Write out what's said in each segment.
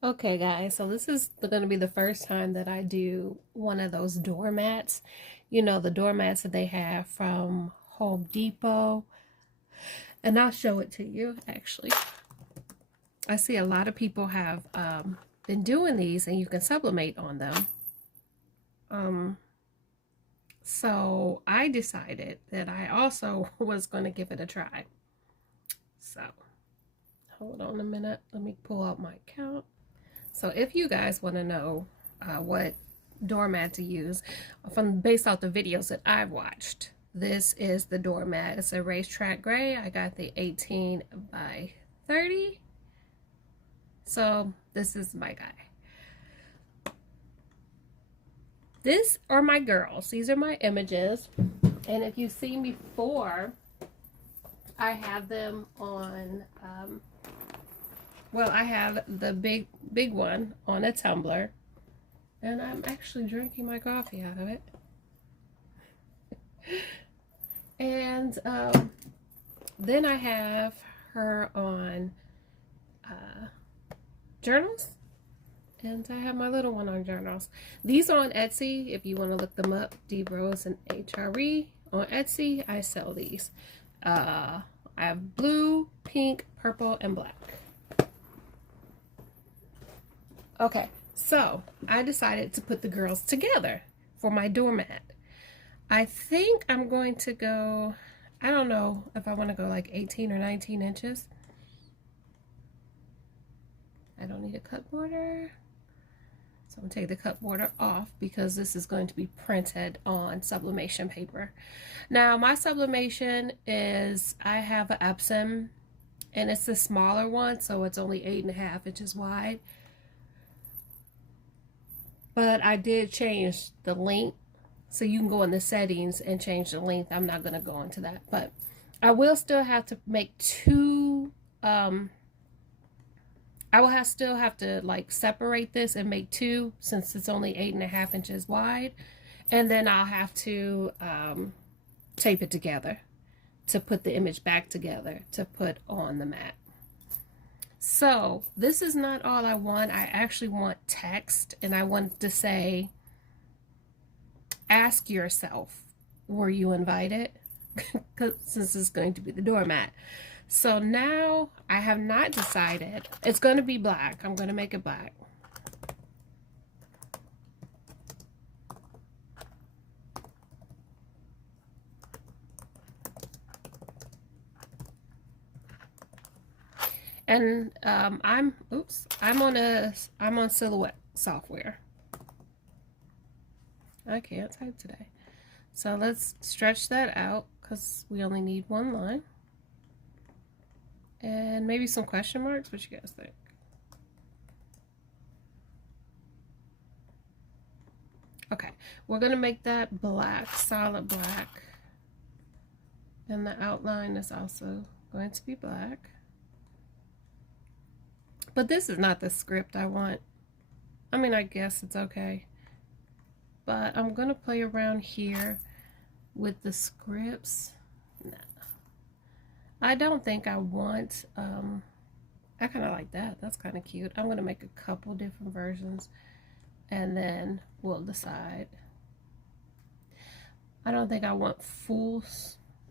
Okay, guys, so this is going to be the first time that I do one of those doormats. You know, the doormats that they have from Home Depot. And I'll show it to you, actually. I see a lot of people have been doing these, and you can sublimate on them. Um, so I decided that I also was going to give it a try. So, hold on a minute. Let me pull out my account. So if you guys want to know what doormat to use from based off the videos that I've watched, this is the doormat. It's a racetrack gray. I got the 18 by 30. So this is my guy. These are my girls. These are my images. And if you've seen before, I have them on well, I have the big one on a tumbler, and I'm actually drinking my coffee out of it. And then I have her on journals, and I have my little one on journals. These are on Etsy if you want to look them up. D Rose and HRE on Etsy. I sell these. I have blue, pink, purple, and black. Okay, so I decided to put the girls together for my doormat. I think I'm going to go, I don't know if I want to go like 18 or 19 inches. I don't need a cut border. So I'm going to take the cut border off because this is going to be printed on sublimation paper. Now my sublimation is, I have an Epsom and it's the smaller one, so it's only 8.5 inches wide. But I did change the length, so you can go in the settings and change the length. I'm not going to go into that, but I will still have to make two, I will still have to like separate this and make two since it's only 8.5 inches wide. And then I'll have to tape it together to put the image back together to put on the mat. So this is not all I want. I actually want text, and I want to say, ask yourself, were you invited? Since it's going to be the doormat. So now I have not decided. It's going to be black. I'm going to make it black. And I'm on Silhouette software. I can't type today. So let's stretch that out because we only need one line. And maybe some question marks. What you guys think? Okay, we're gonna make that black, solid black. And the outline is also going to be black. But this is not the script I want. I mean, I guess it's okay. But I'm going to play around here with the scripts. No. I don't think I want, I kind of like that. That's kind of cute. I'm going to make a couple different versions and then we'll decide. I don't think I want full,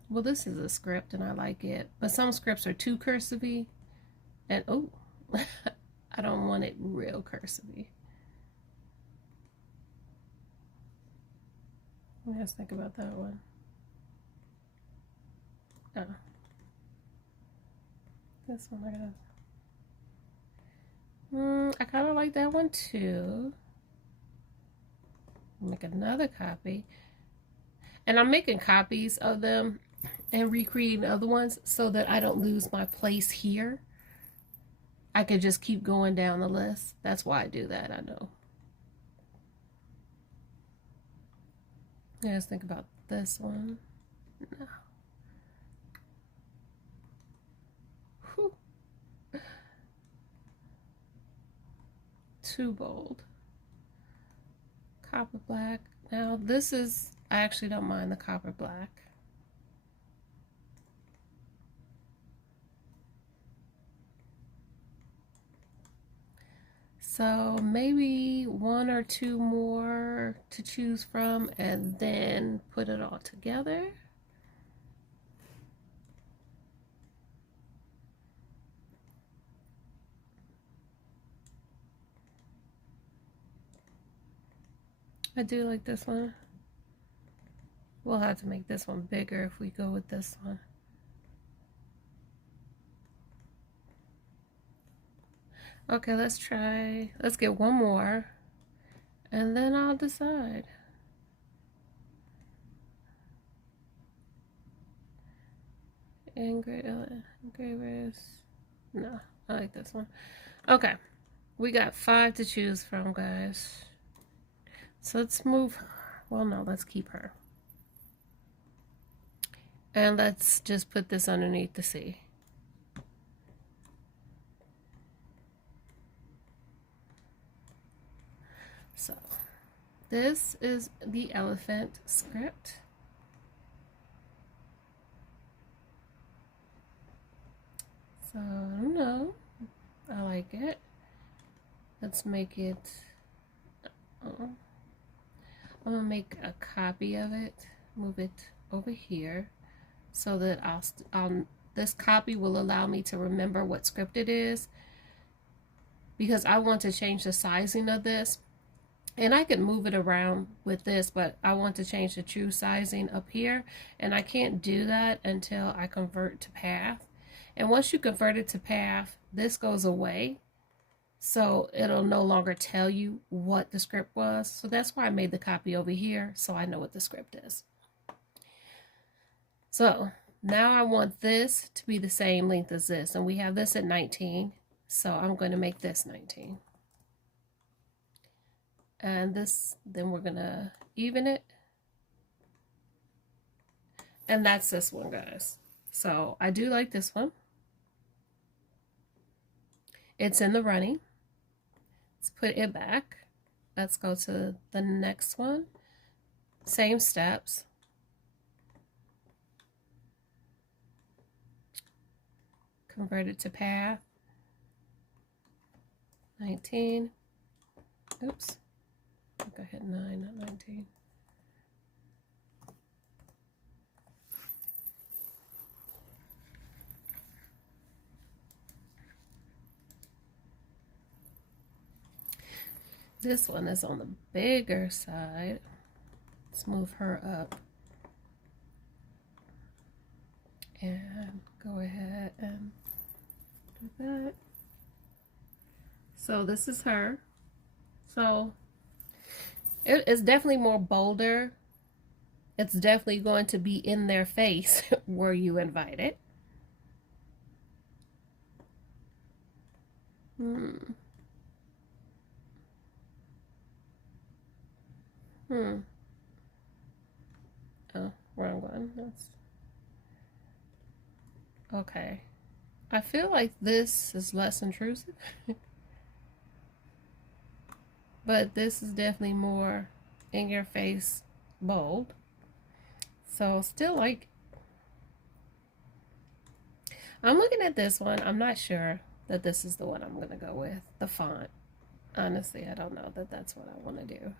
well, this is a script and I like it. But some scripts are too cursive-y. And, oh. I don't want it real cursive-y. What do you guys think about that one? Oh. This one I kind of like that one too. Make another copy. And I'm making copies of them and recreating other ones so that I don't lose my place here. I could just keep going down the list. That's why I do that, I know. You guys think about this one? No. Whew. Too bold. Copper black. Now this is, I actually don't mind the copper black. So maybe one or two more to choose from and then put it all together. I do like this one. We'll have to make this one bigger if we go with this one. Okay, let's get one more and then I'll decide. Engravers. No, I like this one. Okay, we got 5 to choose from, guys. So let's move her. Well, no, let's keep her. And let's just put this underneath the C. So this is the elephant script. So I don't know. I like it. Let's make it. I'm gonna make a copy of it. Move it over here, so that this copy will allow me to remember what script it is. Because I want to change the sizing of this, and I could move it around with this, but I want to change the true sizing up here, and I can't do that until I convert to path. And once you convert it to path, this goes away. So it'll no longer tell you what the script was. So that's why I made the copy over here, so I know what the script is. So now I want this to be the same length as this. And we have this at 19. So I'm going to make this 19. And this, then we're going to even it. And that's this one, guys. So I do like this one. It's in the running. Let's put it back. Let's go to the next one. Same steps. Convert it to path. 19. Oops. I think I hit 9, not 19. This one is on the bigger side. Let's move her up. And go ahead and do that. So this is her. So it's definitely more bolder. It's definitely going to be in their face were you invited. Oh, wrong one. That's okay. I feel like this is less intrusive. But this is definitely more in your face, bold. So still like, I'm looking at this one. I'm not sure that this is the one I'm going to go with. The font. Honestly, I don't know that that's what I want to do.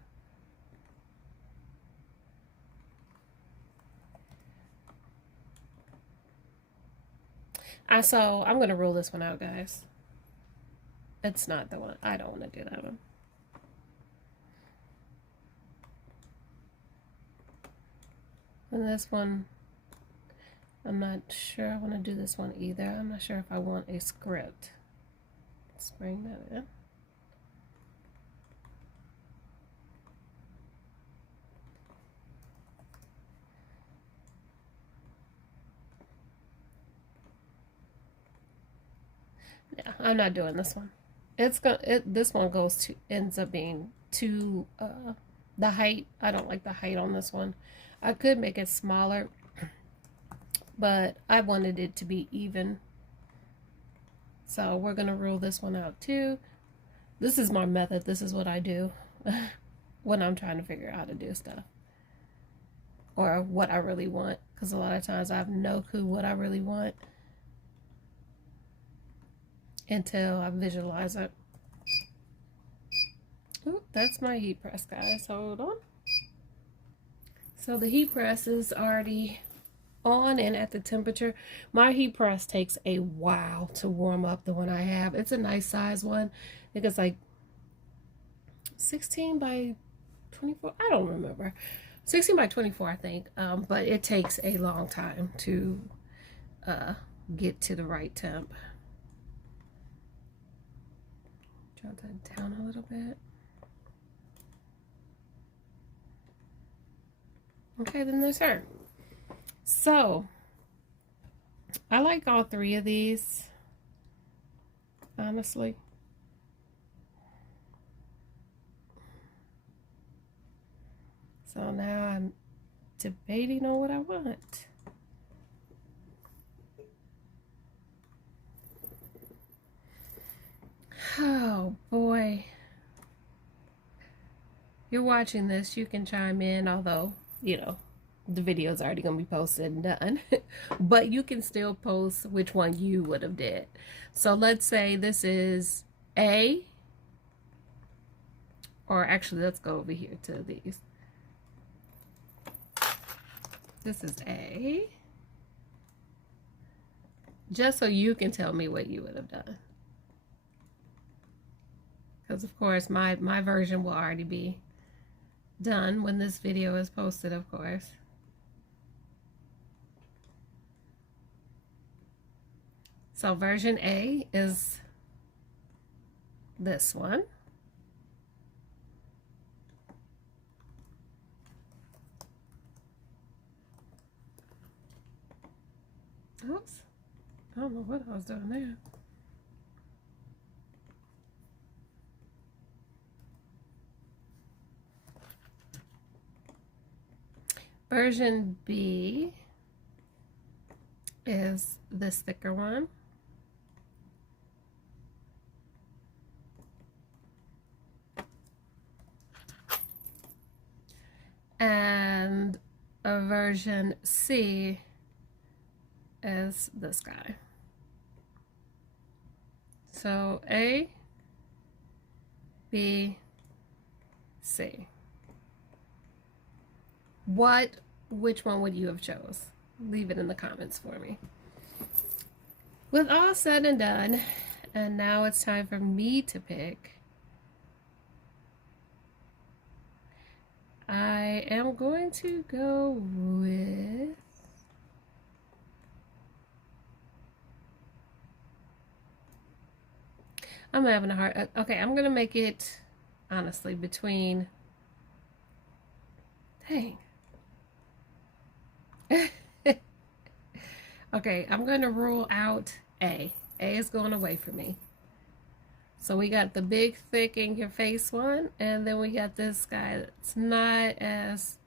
So I'm going to rule this one out, guys. It's not the one. I don't want to do that one. And this one, I'm not sure I want to do this one either. I'm not sure if I want a script. Let's bring that in. Yeah, I'm not doing this one. This one ends up being too the height. I don't like the height on this one. I could make it smaller, but I wanted it to be even. So we're gonna rule this one out too. This is my method. This is what I do when I'm trying to figure out how to do stuff or what I really want, because a lot of times I have no clue what I really want until I visualize it. Ooh, that's my heat press, guys. Hold on. So the heat press is already on and at the temperature. My heat press takes a while to warm up, the one I have. It's a nice size one. I think it's like 16 by 24. I don't remember. 16 by 24, I think. But it takes a long time to get to the right temp. Drop that down a little bit. Okay, then there's her. So, I like all three of these, honestly. So now I'm debating on what I want. Oh boy. You're watching this, you can chime in, although, you know, the video is already going to be posted and done. But you can still post which one you would have did. So let's say this is A. Or actually, let's go over here to these. This is A. Just so you can tell me what you would have done. Because, of course, my version will already be done when this video is posted, of course. So version A is this one. Oops. I don't know what I was doing there. Version B is this thicker one. And a version C is this guy. So A, B, C. Which one would you have chose? Leave it in the comments for me. With all said and done, and now it's time for me to pick. I am going to go with I'm having a hard okay, I'm gonna make it honestly between dang. Okay, I'm gonna rule out A. A is going away for me. So we got the big, thick, in your face one, and then we got this guy that's not as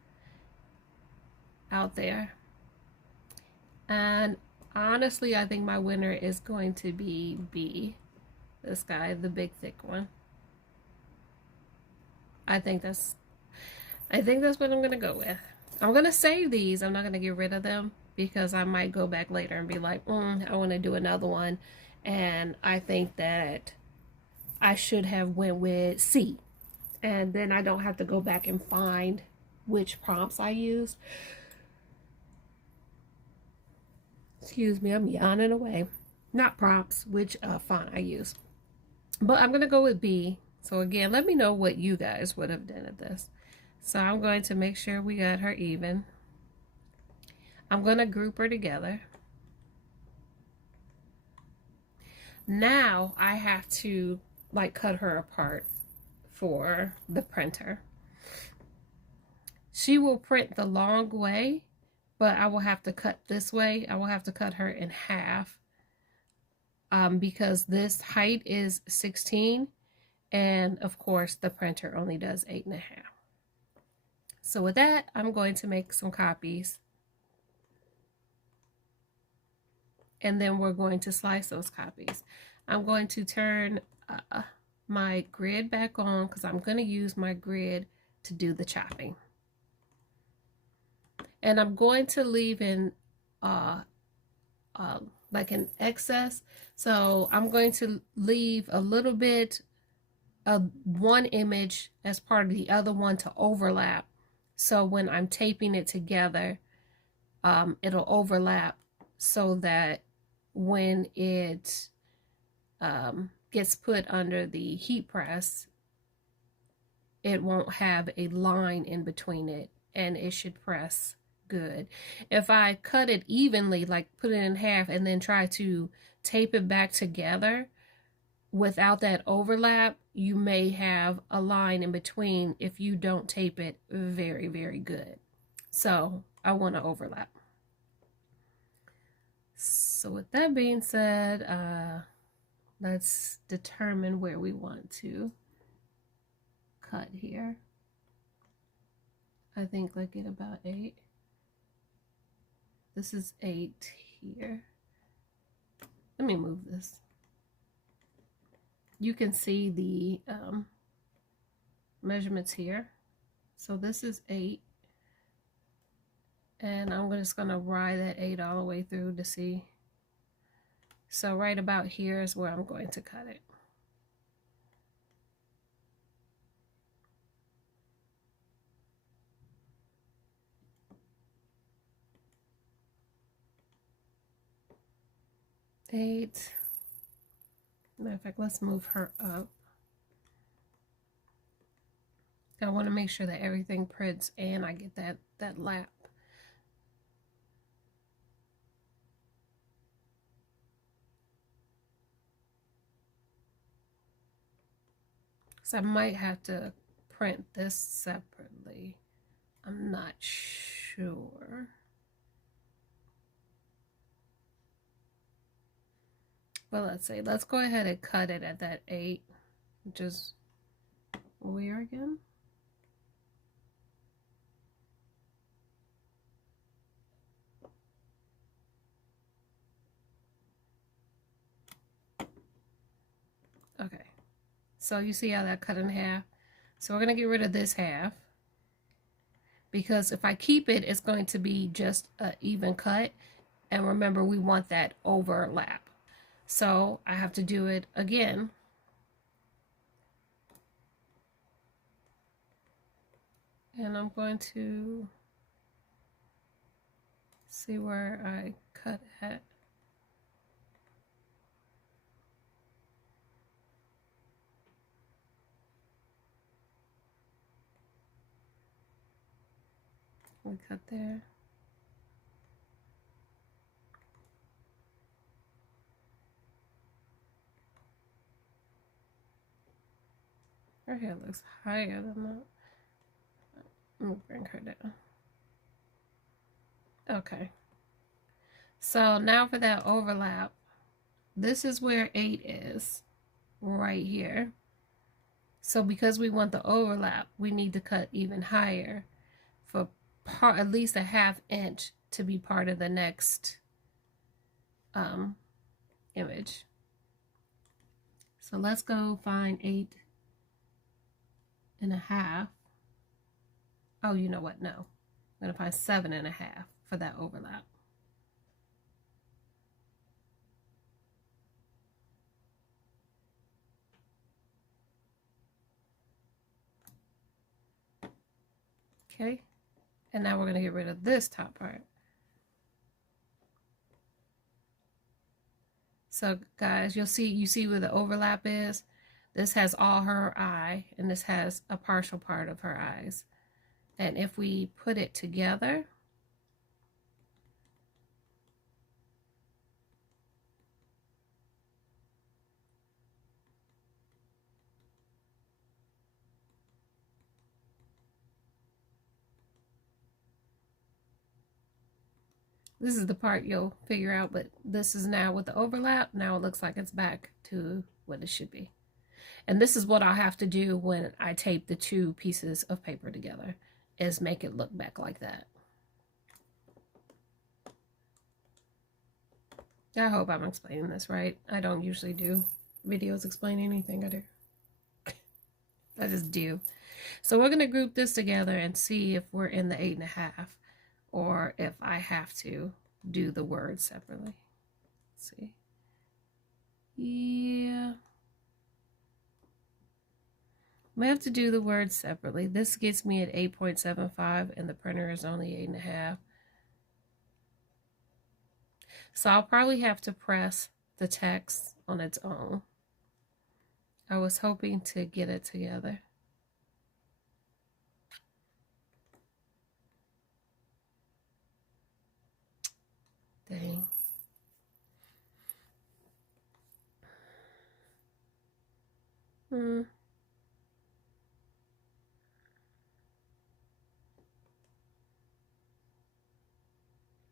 out there. And honestly, I think my winner is going to be B. This guy, the big, thick one. I think that's what I'm gonna go with. I'm gonna save these. I'm not gonna get rid of them because I might go back later and be like, I want to do another one, and I think that I should have went with C, and then I don't have to go back and find which prompts I used. Excuse me, I'm yawning away. Not prompts, which font I used. But I'm going to go with B. So again, let me know what you guys would have done at this. So I'm going to make sure we got her even. I'm going to group her together. Now I have to like cut her apart for the printer. She will print the long way, but I will have to cut this way. I will have to cut her in half because this height is 16, and of course the printer only does 8.5. So with that, I'm going to make some copies, and then we're going to slice those copies. I'm going to turn my grid back on because I'm going to use my grid to do the chopping. And I'm going to leave in like an excess. So I'm going to leave a little bit one image as part of the other one to overlap. So when I'm taping it together, it'll overlap so that when it gets put under the heat press, it won't have a line in between it, and it should press good. If I cut it evenly, like put it in half and then try to tape it back together without that overlap, you may have a line in between if you don't tape it very, very good. So I want to overlap. So with that being said, let's determine where we want to cut here. I think like at about 8. This is 8 here. Let me move this. You can see the measurements here. So this is 8. And I'm just going to ride that 8 all the way through to see. So right about here is where I'm going to cut it. Eight. Matter of fact, let's move her up. I want to make sure that everything prints and I get that lap. So I might have to print this separately. I'm not sure. But let's see. Let's go ahead and cut it at that 8, which is where again? Okay. So you see how that cut in half? So we're going to get rid of this half, because if I keep it, it's going to be just an even cut. And remember, we want that overlap. So I have to do it again. And I'm going to see where I cut at. We cut there. Her hair looks higher than that. Let me bring her down. Okay. So now for that overlap, this is where 8 is, right here. So because we want the overlap, we need to cut even higher for at least a ½ inch to be part of the next image. So let's go find 8.5. Oh, you know what? No, I'm gonna find 7.5 for that overlap. Okay, and now we're gonna get rid of this top part. So guys, you see where the overlap is? This has all her eye, and this has a partial part of her eyes. And if we put it together, this is the part you'll figure out, but this is now with the overlap. Now it looks like it's back to what it should be. And this is what I'll have to do when I tape the 2 pieces of paper together, is make it look back like that. I hope I'm explaining this right. I don't usually do videos explaining anything I do. I just do. So we're going to group this together and see if we're in the 8.5 or if I have to do the words separately. Let's see. Yeah. I have to do the words separately. This gets me at 8.75 and the printer is only 8.5. So I'll probably have to press the text on its own. I was hoping to get it together. Dang.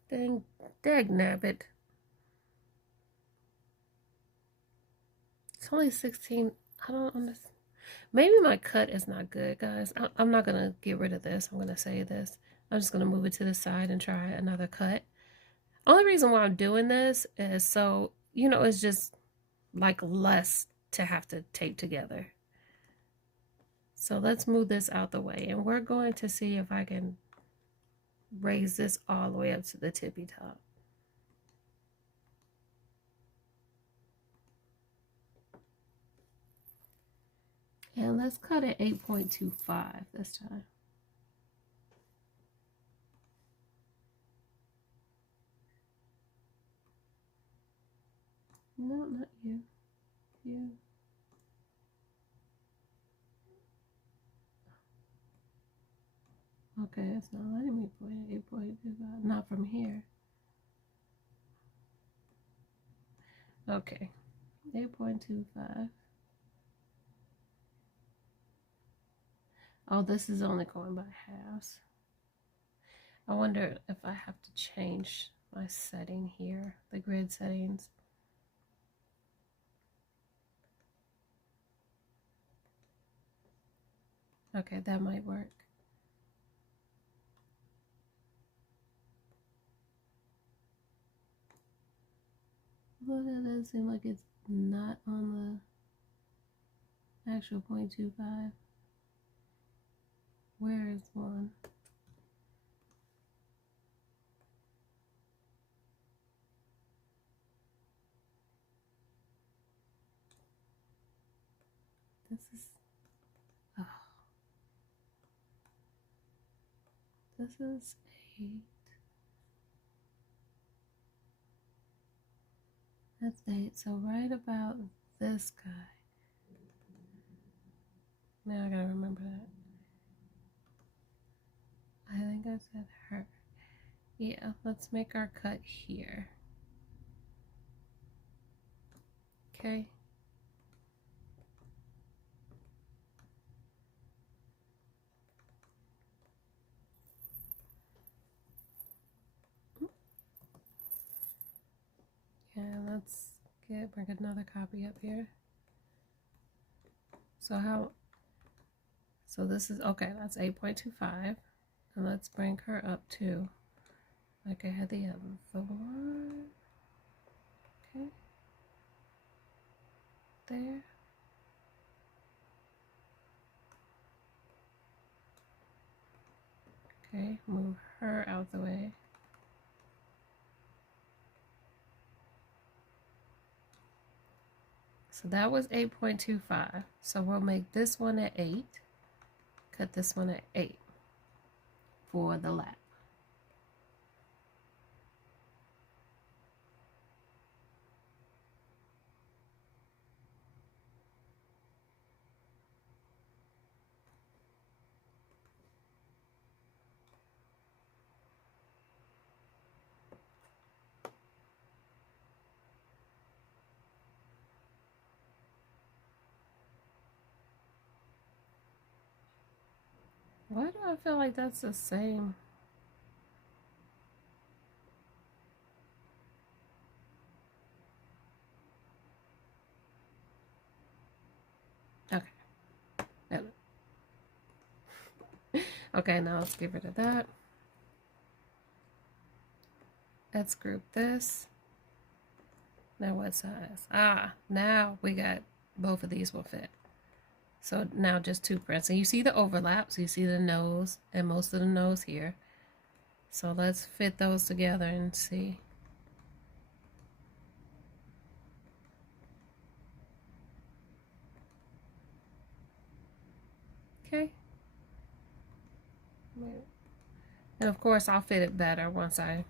Dang, dag nabbit. It's only 16. I don't understand. Maybe my cut is not good, guys. I'm not going to get rid of this. I'm going to save this. I'm just going to move it to the side and try another cut. Only reason why I'm doing this is so, you know, it's just like less to have to tape together. So let's move this out the way. And we're going to see if I can raise this all the way up to the tippy top. And let's cut at 8.25 this time. No, not you. You. Okay, it's not letting me put 8.25. Not from here. Okay. 8.25. Oh, this is only going by halves. I wonder if I have to change my setting here, the grid settings. Okay, that might work. Well, that does seem like it's not on the actual 0.25. Where is one? This is, oh. This is 8. That's 8. So right about this guy. Now I gotta remember that. I think I said her. Yeah, let's make our cut here. Okay. Yeah, let's bring another copy up here. So this is, okay, that's 8.25. And let's bring her up to, like I had the other one. Okay. There. Okay, move her out the way. So that was 8.25. So we'll make this one at 8. Cut this one at 8 for the lap. Why do I feel like that's the same? Okay. Okay, now let's get rid of that. Let's group this. Now what size? Ah, now we got both of these will fit. So now just 2 prints. And you see the overlap. So you see the nose and most of the nose here. So let's fit those together and see. Okay. And of course I'll fit it better once I,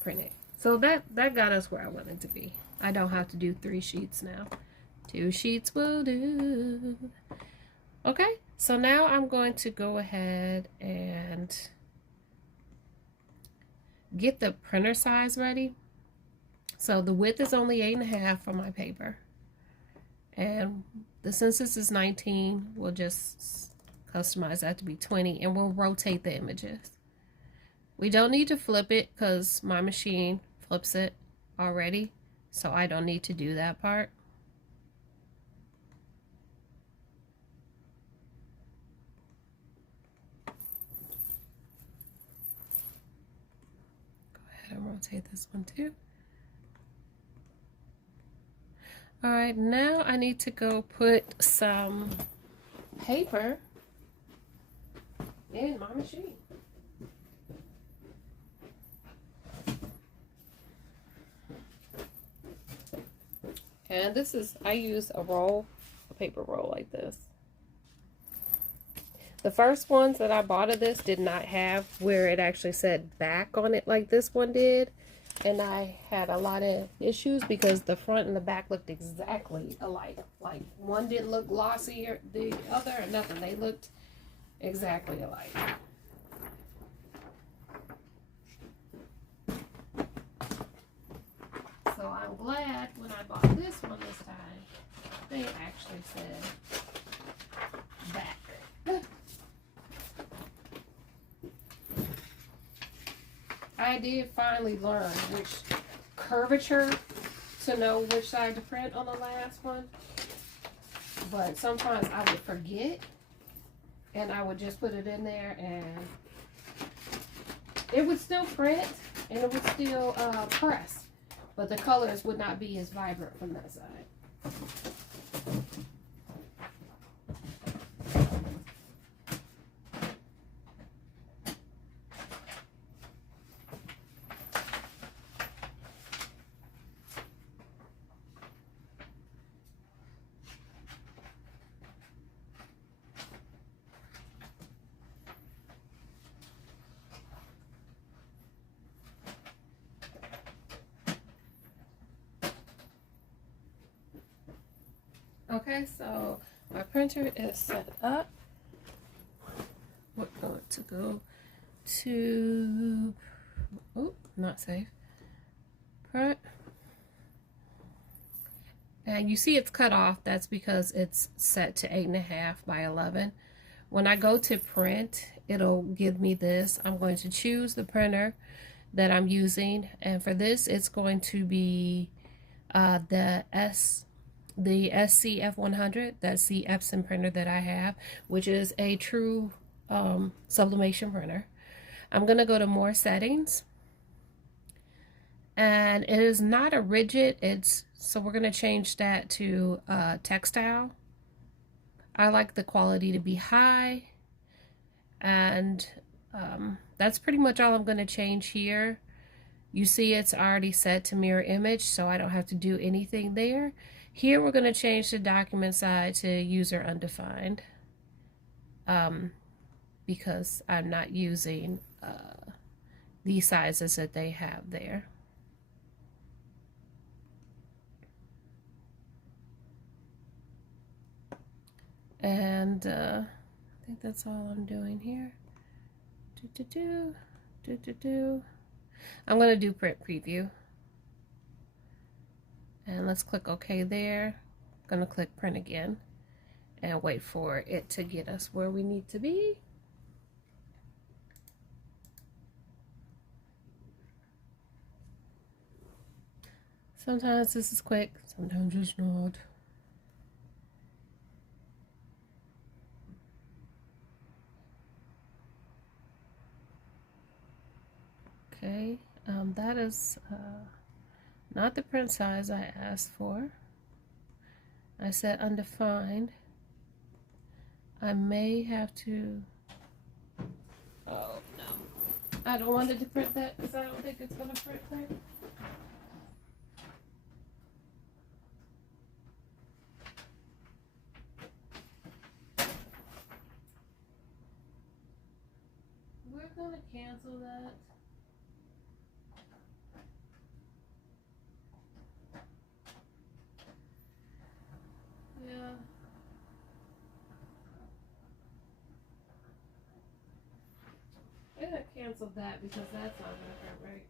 print it. So that got us where I wanted to be. I don't have to do 3 sheets now. 2 sheets will do. Okay, so now I'm going to go ahead and get the printer size ready. So the width is only 8.5 for my paper. And since this is 19, we'll just customize that to be 20, and we'll rotate the images. We don't need to flip it because my machine flips it already, so I don't need to do that part. Go ahead and rotate this one too. All right, now I need to go put some paper in my machine. And this is, I use a paper roll like this. The first ones that I bought of this did not have where it actually said back on it like this one did. And I had a lot of issues because the front and the back looked exactly alike. Like one didn't look glossy or the other or nothing. They looked exactly alike. So I'm glad when I bought this one this time, they actually said back. I did finally learn which curvature to know which side to print on the last one. But sometimes I would forget and I would just put it in there and it would still print and it would still press. But the colors would not be as vibrant from that side. Okay, so my printer is set up. We're going to go to, oh, not safe, print. And you see it's cut off. That's because it's set to 8.5 by 11. When I go to print, it'll give me this. I'm going to choose the printer that I'm using. And for this, it's going to be the SCF100. That's the Epson printer that I have, which is a true sublimation printer. I'm going to go to more settings. And it is not a rigid, so we're going to change that to textile. I like the quality to be high, and that's pretty much all I'm going to change here. You see it's already set to mirror image, so I don't have to do anything there. Here we're going to change the document size to user undefined, because I'm not using these sizes that they have there. And I think that's all I'm doing here. I'm going to do print preview. And let's click OK there. I'm going to click print again and wait for it to get us where we need to be. Sometimes this is quick, sometimes it's not. Okay, that is not the print size I asked for. I said undefined. I may have to, oh no, I don't want it to print that because I don't think it's going to print. gonna cancel that. Yeah. I'm gonna cancel that because that's not gonna hurt, right?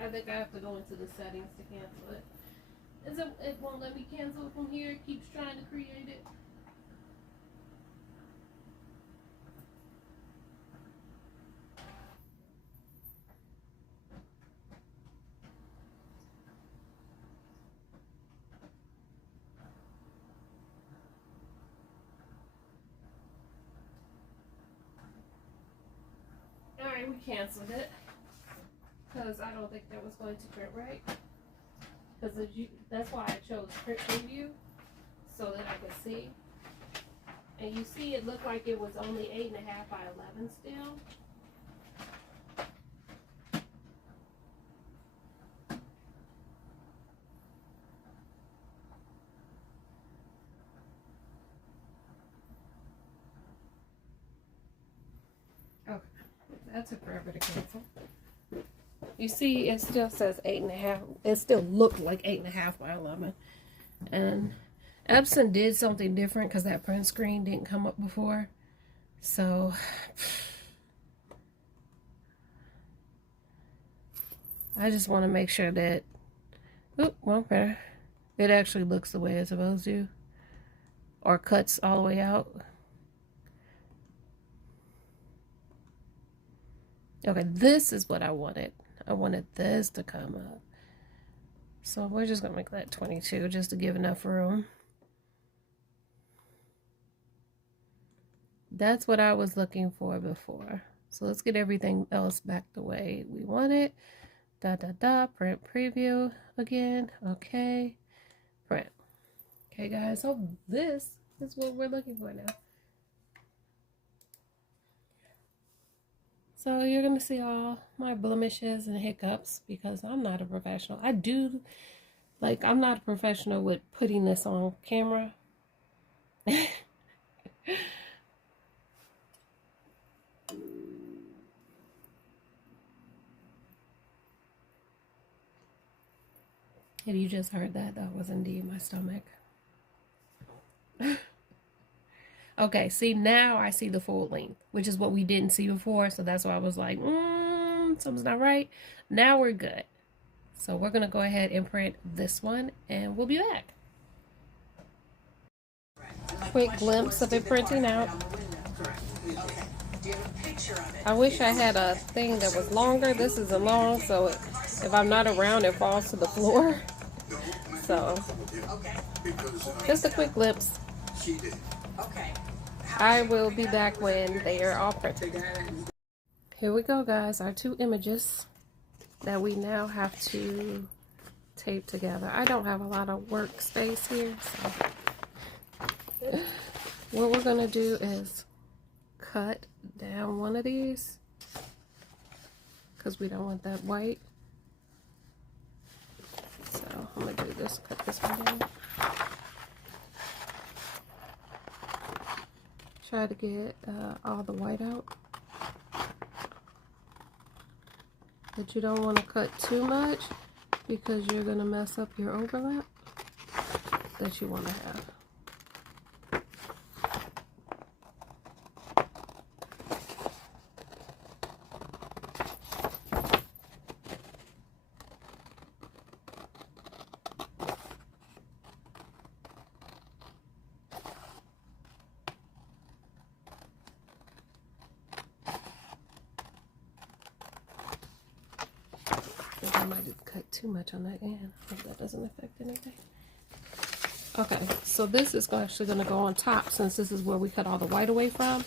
I think I have to go into the settings to cancel it. It won't let me cancel it from here. It keeps trying to create it. Alright, we canceled it. Because I don't think that was going to print right. Because that's why I chose print preview. So that I could see. And you see it looked like it was only 8.5 by 11 still. Okay, that took forever to cancel. You see, it still says 8.5. It still looked like 8.5 by 11. And Epson did something different because that print screen didn't come up before. So, I just want to make sure that, well, better. It actually looks the way it's supposed to. Or cuts all the way out. Okay, this is what I wanted. I wanted this to come up. So we're just going to make that 22 just to give enough room. That's what I was looking for before. So let's get everything else back the way we want it. Print preview again. Okay. Print. Okay, guys. So this is what we're looking for now. So you're going to see all my blemishes and hiccups because I'm not a professional. I'm not a professional with putting this on camera. And you just heard that. That was indeed my stomach. Okay, see, now I see the full length, which is what we didn't see before. So that's why I was like, something's not right. Now we're good. So we're going to go ahead and print this one, and we'll be back. Quick glimpse of it printing out. I wish I had a thing that was longer. This isn't long, so if I'm not around, it falls to the floor. So, just a quick glimpse. I will be back when they are all printed. Here we go, guys. Our two images that we now have to tape together. I don't have a lot of workspace here, so what we're going to do is cut down one of these because we don't want that white. So I'm going to do this, cut this one down. Try to get all the white out. But you don't want to cut too much because you're going to mess up your overlap that you want to have. I might have cut too much on that end. I hope that doesn't affect anything. Okay, so this is actually going to go on top since this is where we cut all the white away from.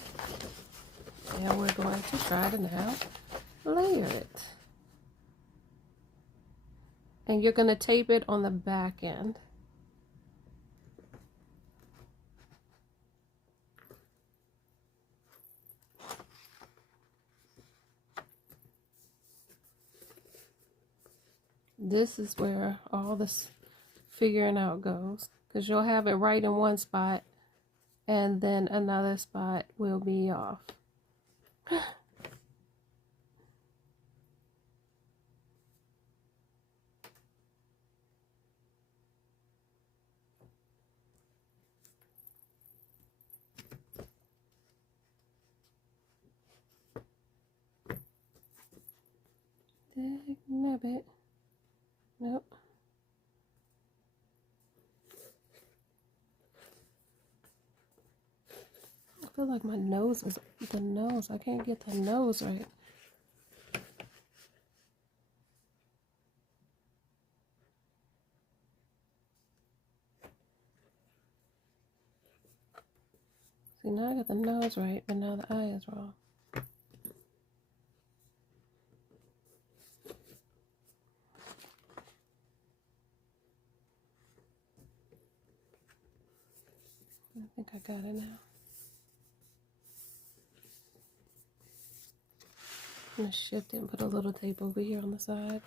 And we're going to try to now layer it. And you're going to tape it on the back end. This is where all this figuring out goes, because you'll have it right in one spot and then another spot will be off. Nibbit. Nope. I feel like my nose is the nose. I can't get the nose right. See, now I got the nose right, but now the eye is wrong. I think I got it now. I'm gonna shift it and put a little tape over here on the side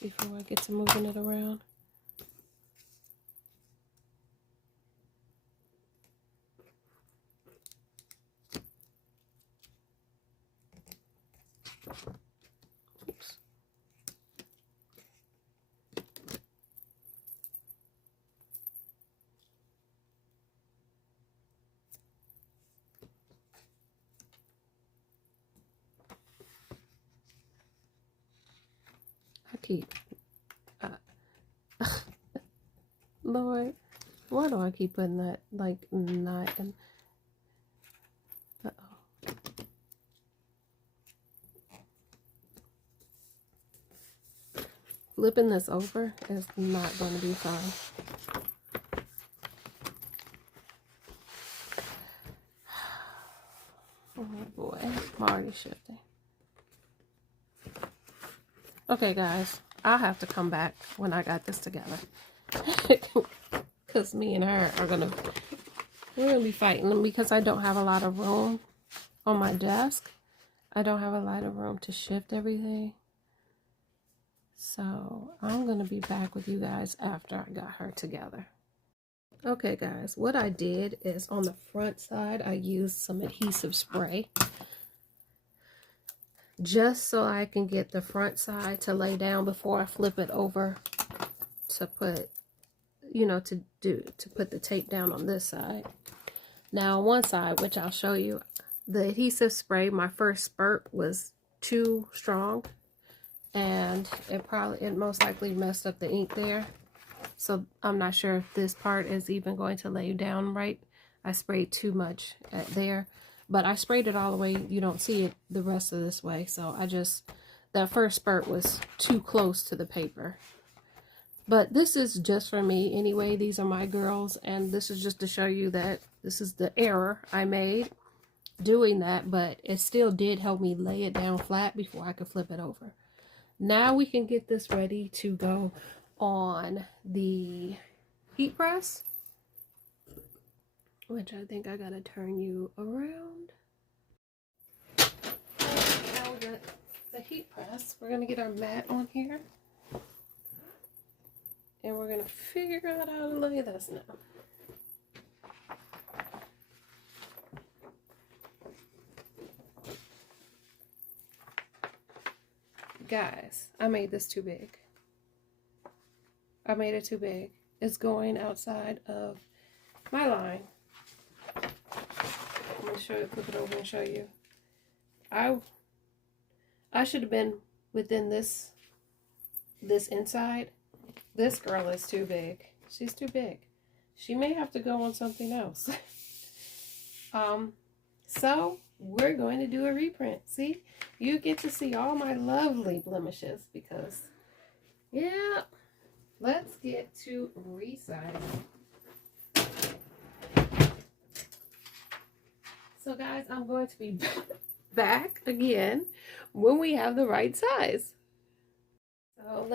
before I get to moving it around. Oops. I keep, Lord, why do I keep putting that, like, not, and, uh-oh. Flipping this over is not going to be fun. Oh boy, I'm already shifting. Okay, guys, I'll have to come back when I got this together. Because me and her are we're gonna be fighting because I don't have a lot of room on my desk. I don't have a lot of room to shift everything. So I'm gonna be back with you guys after I got her together. Okay, guys, what I did is on the front side, I used some adhesive spray just so I can get the front side to lay down before I flip it over to put, you know, to put the tape down on this side. Now on one side, which I'll show you, the adhesive spray, my first spurt was too strong and it most likely messed up the ink there. So I'm not sure if this part is even going to lay down right. I sprayed too much there, but I sprayed it all the way. You don't see it the rest of this way. So that first spurt was too close to the paper. But this is just for me anyway. These are my girls, and this is just to show you that this is the error I made doing that, but it still did help me lay it down flat before I could flip it over. Now we can get this ready to go on the heat press, which I think I gotta turn you around. Now we got the heat press. We're gonna get our mat on here. And we're going to figure out how to lay this now. Guys, I made this too big. I made it too big. It's going outside of my line. I'm going to show you, flip it over and show you. I should have been within this inside. This girl is too big. She's too big. She may have to go on something else. So we're going to do a reprint. See, you get to see all my lovely blemishes because, yeah, let's get to resizing. So guys, I'm going to be back again when we have the right size. So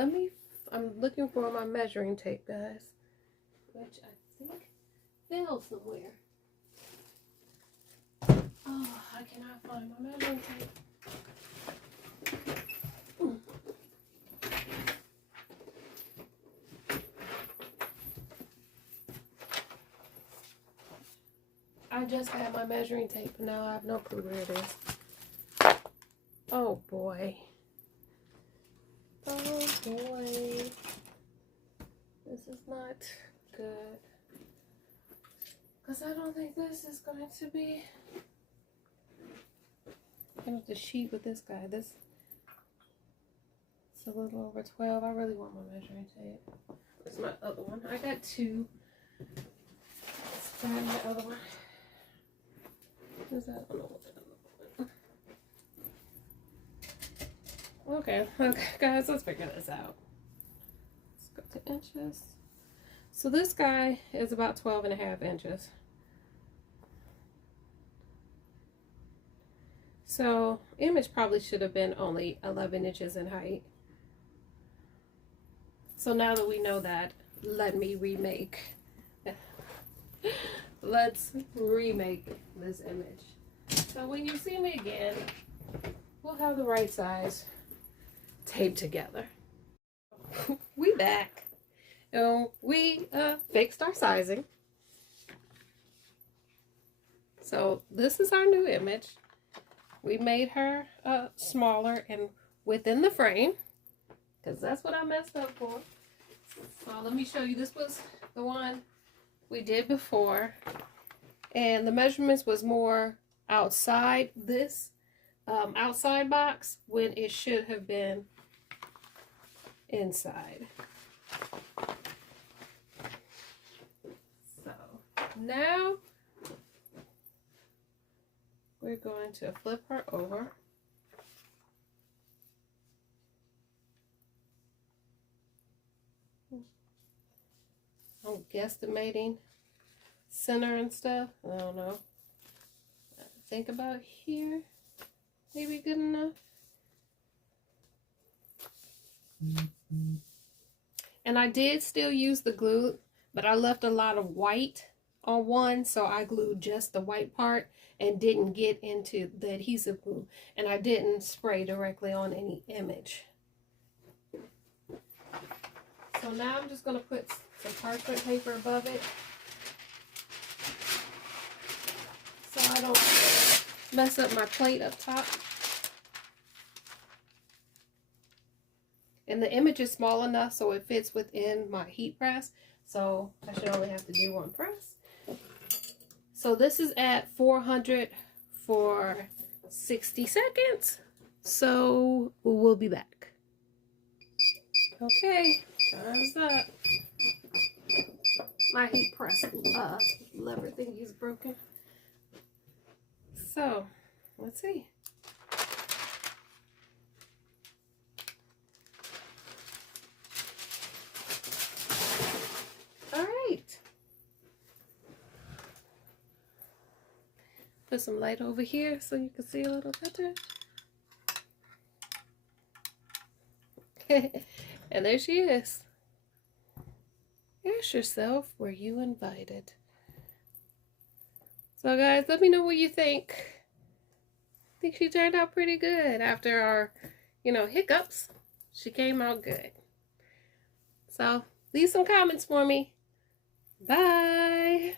I'm looking for my measuring tape, guys, which I think fell somewhere. Oh, I cannot find my measuring tape. I just had my measuring tape, and now I have no clue where it is. Oh, boy. Oh boy, this is not good, because I don't think this is going to be, I have to sheet with this guy. a little over 12. I really want my measuring tape. Where's my other one? I got two. Let's grab the other one. Who's that? I don't know what the other one. Okay, guys, let's figure this out. Let's go to inches. So this guy is about 12.5 inches. So image probably should have been only 11 inches in height. So now that we know that, let me remake. Let's remake this image. So when you see me again, we'll have the right size taped together. We back. We fixed our sizing. So this is our new image. We made her smaller and within the frame, because that's what I messed up for. So let me show you. This was the one we did before, and the measurements was more outside this outside box when it should have been inside. So now we're going to flip her over. I'm guesstimating center and stuff. I don't know. Think about here. Maybe good enough. And I did still use the glue, but I left a lot of white on one, so I glued just the white part and didn't get into the adhesive glue, and I didn't spray directly on any image. So now I'm just going to put some parchment paper above it so I don't mess up my plate up top. And the image is small enough so it fits within my heat press, so I should only have to do one press. So this is at 400 for 60 seconds. So we'll be back. Okay, time's up. My heat press lever thingy is broken. So let's see. All right. Put some light over here so you can see a little better. And there she is. Ask yourself, were you invited? So guys, let me know what you think. I think she turned out pretty good after our, hiccups. She came out good. So leave some comments for me. Bye.